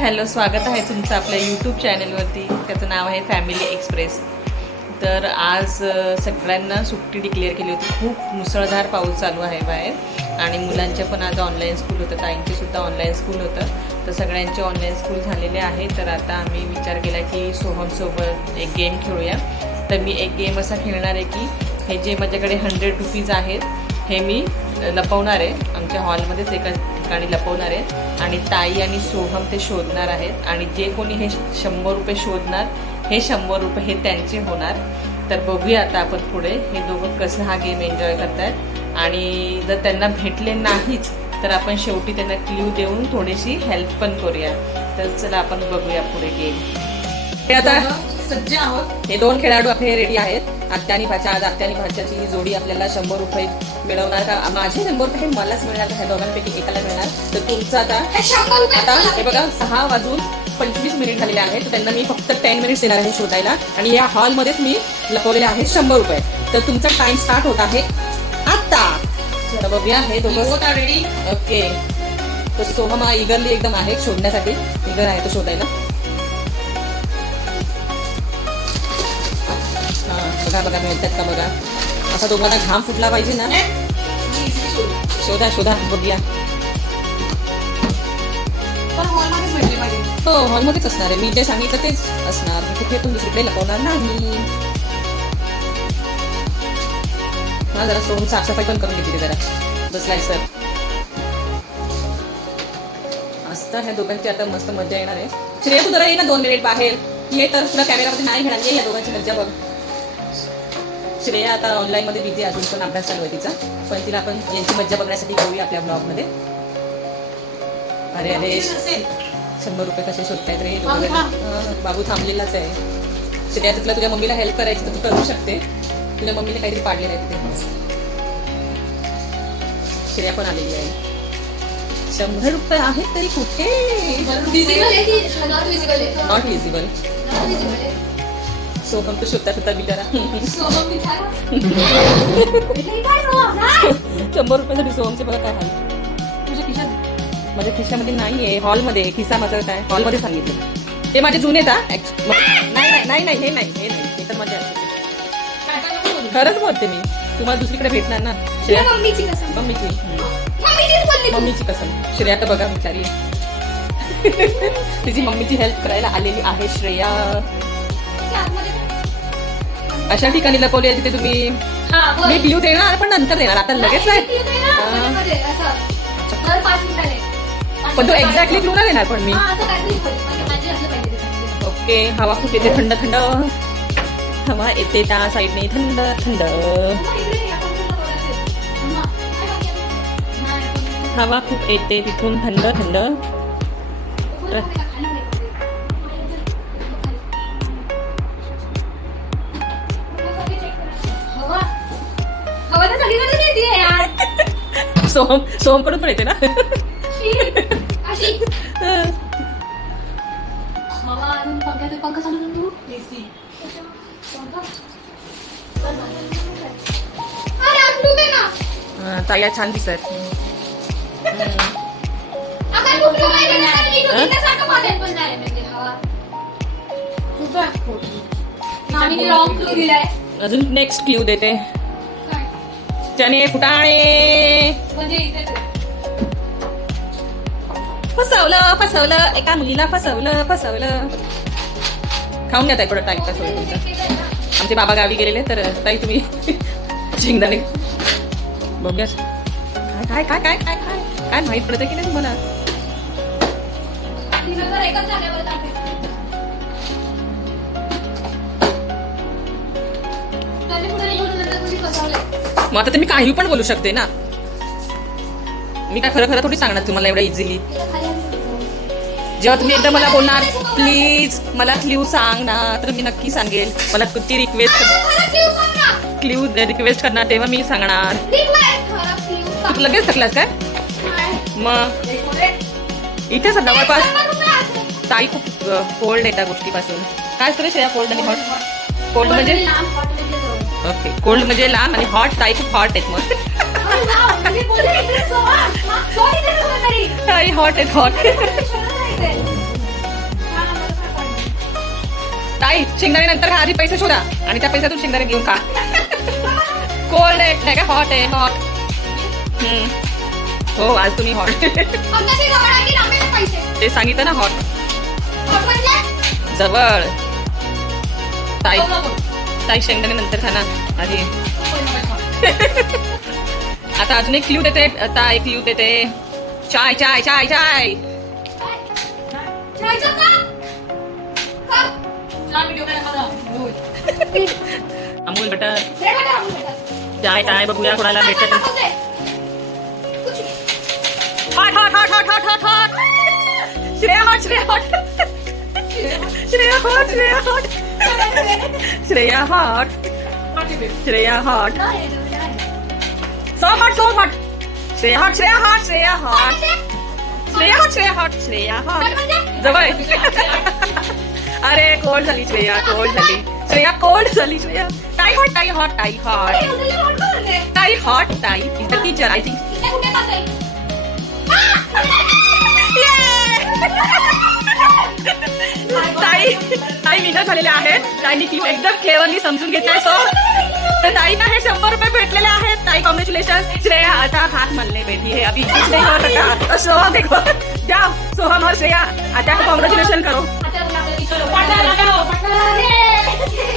Hello स्वागत आहे तुमचं आपल्या यूट्यूब चॅनलवरती त्याचं नाव आहे फॅमिली एक्सप्रेस तर आज सगळ्यांना सुट्टी डिक्लेअर केली होती. खूप मुसळधार पाऊस चालू आहे बाहेर. आणि मुलांचे पण आज ऑनलाईन स्कूल होतं. ताईंचे सुद्धा ऑनलाईन स्कूल होतं. तर सगळ्यांचे ऑनलाईन स्कूल झालेले आहे. तर आता आम्ही विचार केला की सोहमसोबत एक गेम खेळूया. तर मी एक गेम असा खेळणार आहे की हे जे माझ्याकडे हंड्रेड रुपीज आहेत हे मी लपवणार आहे. आमच्या हॉलमध्येच एका ठिकाणी लपवणार आहे. आणि ताई आणि सोहम ते शोधणार आहेत. आणि जे कोणी हे शंभर रुपये शोधणार हे शंभर रुपये हे त्यांचे होणार. तर बघूया आता आपण पुढे. हे दोघं कसं हा गेम एन्जॉय करतायत. आणि जर त्यांना भेटले नाहीच तर आपण शेवटी त्यांना क्ल्यू देऊन थोडीशी हेल्प पण करूया. तर चला आपण बघूया पुढे गेम हे आता सज्ज आहोत. हे दोन खेळाडू आपले रेडी आहेत. आत्या आणि भाच्या आज आत्या आणि भाच्याची ही जोडी आपल्याला शंभर रुपये मिळवणार. का माझे शंभर रुपये मलाच मिळणार. का ह्या दोघांपैकी एकाला मिळणार. तर तुमचं आता आता हे बघा सहा वाजून पंचवीस मिनिट झालेले आहेत. तर त्यांना मी फक्त टेन मिनिट्स देणार आहे शोधायला. आणि या हॉलमध्येच मी लपवलेले आहेत शंभर रुपये. तर तुमचा टाइम स्टार्ट होत आहे आता चला बघूया. हे दोघं रेडी ओके तर सोहम हा इगरली एकदम आहे शोधण्यासाठी. इगर आहे तो शोधायला. बघा बघा मिळतात का बघा? असा दोघांना घाम फुटला पाहिजे ना. शोधा शोधा बघूया. हो हॉलमध्येच असणार आहे. मी जे सांगितलं तेच असणार. कुठे पण दुसरीकडे लपवणार नाही. हा जरा सोडून साफसफाई पण करून घेतली जरा. बसलाय सर असतं ह्या दोघांची आता मस्त मजा येणार आहे. श्रेय तू जरा ये ना दोन मिनिट बाहेर. ये तर तुला कॅमेरामध्ये नाही घेणार. ये या दोघांची मजा बघ. श्रेया आता ऑनलाईन मध्ये बिझी अजून पण अभ्यास चालू आहे तिचा. पण तिला आपण यांची मज्जा बघण्यासाठी घेऊया आपल्या ब्लॉगमध्ये. अरे अरे शंभर रुपये कसे शोधतायत रे? बाबू थांबलेलाच आहे. श्रेया तुला तुझ्या मम्मीला हेल्प करायची तर तू करू शकते. तुझ्या मम्मीने काहीतरी पाडलेलं आहे तिथे. श्रेया पण आलेली आहे. शंभर रुपये आहेत तरी कुठे? नॉट विजिबल सोहम तू शोधता शोधता बिचारा शंभर रुपयासाठी सोहमचे बघा काय हाल तुझ्या खिशात माझ्या खिशामध्ये नाहीये हॉलमध्ये. खिसा माझा काय हॉलमध्ये सांगितलं ते माझे जुने का नाही नाही नाही हे नाही हे नाही हे तर माझ्या बोलू. खरंच बोलते मी तुम्हाला दुसरीकडे भेटणार ना श्रेया मम्मीची कसम मम्मीची. मम्मीची कसम श्रेया तर बघा बिचारी तिची मम्मीची हेल्प करायला आलेली आहे श्रेया अशा ठिकाणी लपवली आहे तिथे तुम्ही हा, बोल. मी क्ल्यू देणार पण नंतर देणार. आता लगेच नाही, ना, हा. पाच पण तो. एक्झॅक्टली क्लू नाही देणार पण मी. बोल. ओके हवा खूप येते. थंड थंड. हवा येते त्या साईडने. थंड थंड. आहे? हवा खूप येते तिथून. थंड थंड. पाण्यात पण नाही म्हणजे हवा आम्ही रॉंग क्लू दिलाय अजून नेक्स्ट क्ल्यू देते? चने फुटाणे. म्हणजे. फसवलं फसवलं. एका मुलीला फसवलं फसवलं. खाऊन घ्या थोडं टाईम तुमचा ना. आमचे बाबा गावी गेलेले तर ताई तुम्ही शेंगदाणे बघूया. काय काय काय काय काय काय? माहीत पडतं की नाही तुम्हाला? मग आता तुम्ही काही पण बोलू शकते ना मी काय खरं खरं थोडी सांगणार तुम्हाला एवढं इझिली. जेव्हा तुम्ही एकदा मला बोलणार प्लीज मला क्ल्यू सांग ना तर मी नक्की सांगेल मला ती रिक्वेस्ट. क्ल्यू रिक्वेस्ट करणार तेव्हा मी सांगणार. तू लगेच थकलास काय. मग. इथेच जवळपास. ताई खूप कोल्ड आहे त्या गोष्टीपासून काय असतं श्रेया कोल्ड आणि हॉट कोल्ड म्हणजे. ओके. कोल्ड म्हणजे लांब आणि हॉट ताई खूप हॉट आहेत मग. हा. ताई हॉट आहेत हॉट. ताई शेंगदाणे नंतर आधी पैसे शोधा आणि त्या पैशातून शेंगदाणे घेऊन खा. कोल्ड आहे नाही का? हॉट आहे हॉट हो आज तुम्ही हॉट की ते सांगितलं ना हॉट कोण म्हणलं? जवळ. ताई. ताई शेंगदाणे नंतर खा ना आधी आता अजून एक क्ल्यू देते. आता एक क्ल्यू देते. चाय चाय चाय चाय. अमूल बटर. चाय चाय बघूया कोणाला भेटत. Hot hot hot hot hot hot hot. Shreya hot Shreya hot. Shreya hot Shreya hot. Shreya hot. Shreya hot. So hot so hot. Shreya hot Shreya hot Shreya hot? Shreya hot Shreya hot Shreya hot? जवळ अरे cold झाली Shreya cold झाली Shreya cold झाली श्रेया। टाई hot टाई hot टाई hot टाई hot tie is the teacher I think ताई विनर झालेल्या आहेत ताईने क्लिप एकदम क्लिअरली समजून घेतलाय सो तर ताईना हे शंभर रुपये भेटलेले आहेत ताई कॉंग्रॅच्युलेशन श्रेया आता हात मलने बेटी हे अभी कुछ नहीं हो रखा तो सोहम देखो जाओ सोहम और श्रेया आता कॉंग्रॅच्युलेशन करो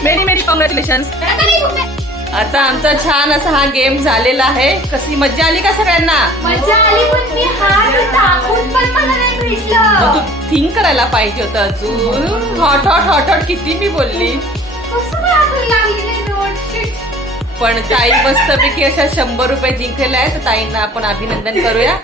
मेरी मेरी आपल्या कॉंग्रॅच्युलेशन आता आमचा छान असा हा गेम झालेला आहे कशी मज्जा आली का सगळ्यांना मज्जा आली पण मी हात दाखवून पण मला मग तू थिंक करायला पाहिजे होतं अजून. हॉट हॉट हॉट हॉट किती मी बोलली. कसं काय आठवण लागली नाही नोट शीट. पण ताई मस्तपैकी अशा शंभर रुपये जिंकलेले आहेत. तर ताईंना आपण अभिनंदन करूया.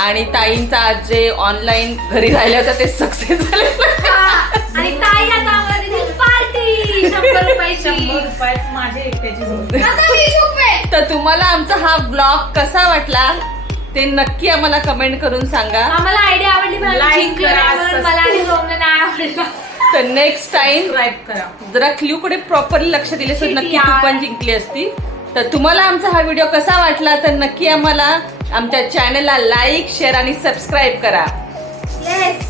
आणि ताईंचा आज जे ऑनलाईन घरी राहिलं होतं ते सक्सेस झाले. आणि ताई आता आम्हाला देतील पार्टी शंभर रुपयाची. रुपयात माझे एकट्याची झोप. आता वीस रुपये. तर तुम्हाला आमचा हा ब्लॉग कसा वाटला? ते नक्की आम्हाला कमेंट करून सांगा. आम्हाला आयडिया आवडली पण आम्ही Like जिंकलो करा, नाही म्हणून मला आणि सोमने नाही आवडला. तर नेक्स्ट टाइम सबस्क्राईब करा. जरा क्ल्यू कडे प्रॉपरली लक्ष दिले किती नक्की तू. पण जिंकली असती. तर तुम्हाला आमचा हा व्हिडिओ कसा वाटला तर नक्की आम्हाला आमच्या चॅनलला लाईक शेअर आणि सबस्क्राईब करा. येस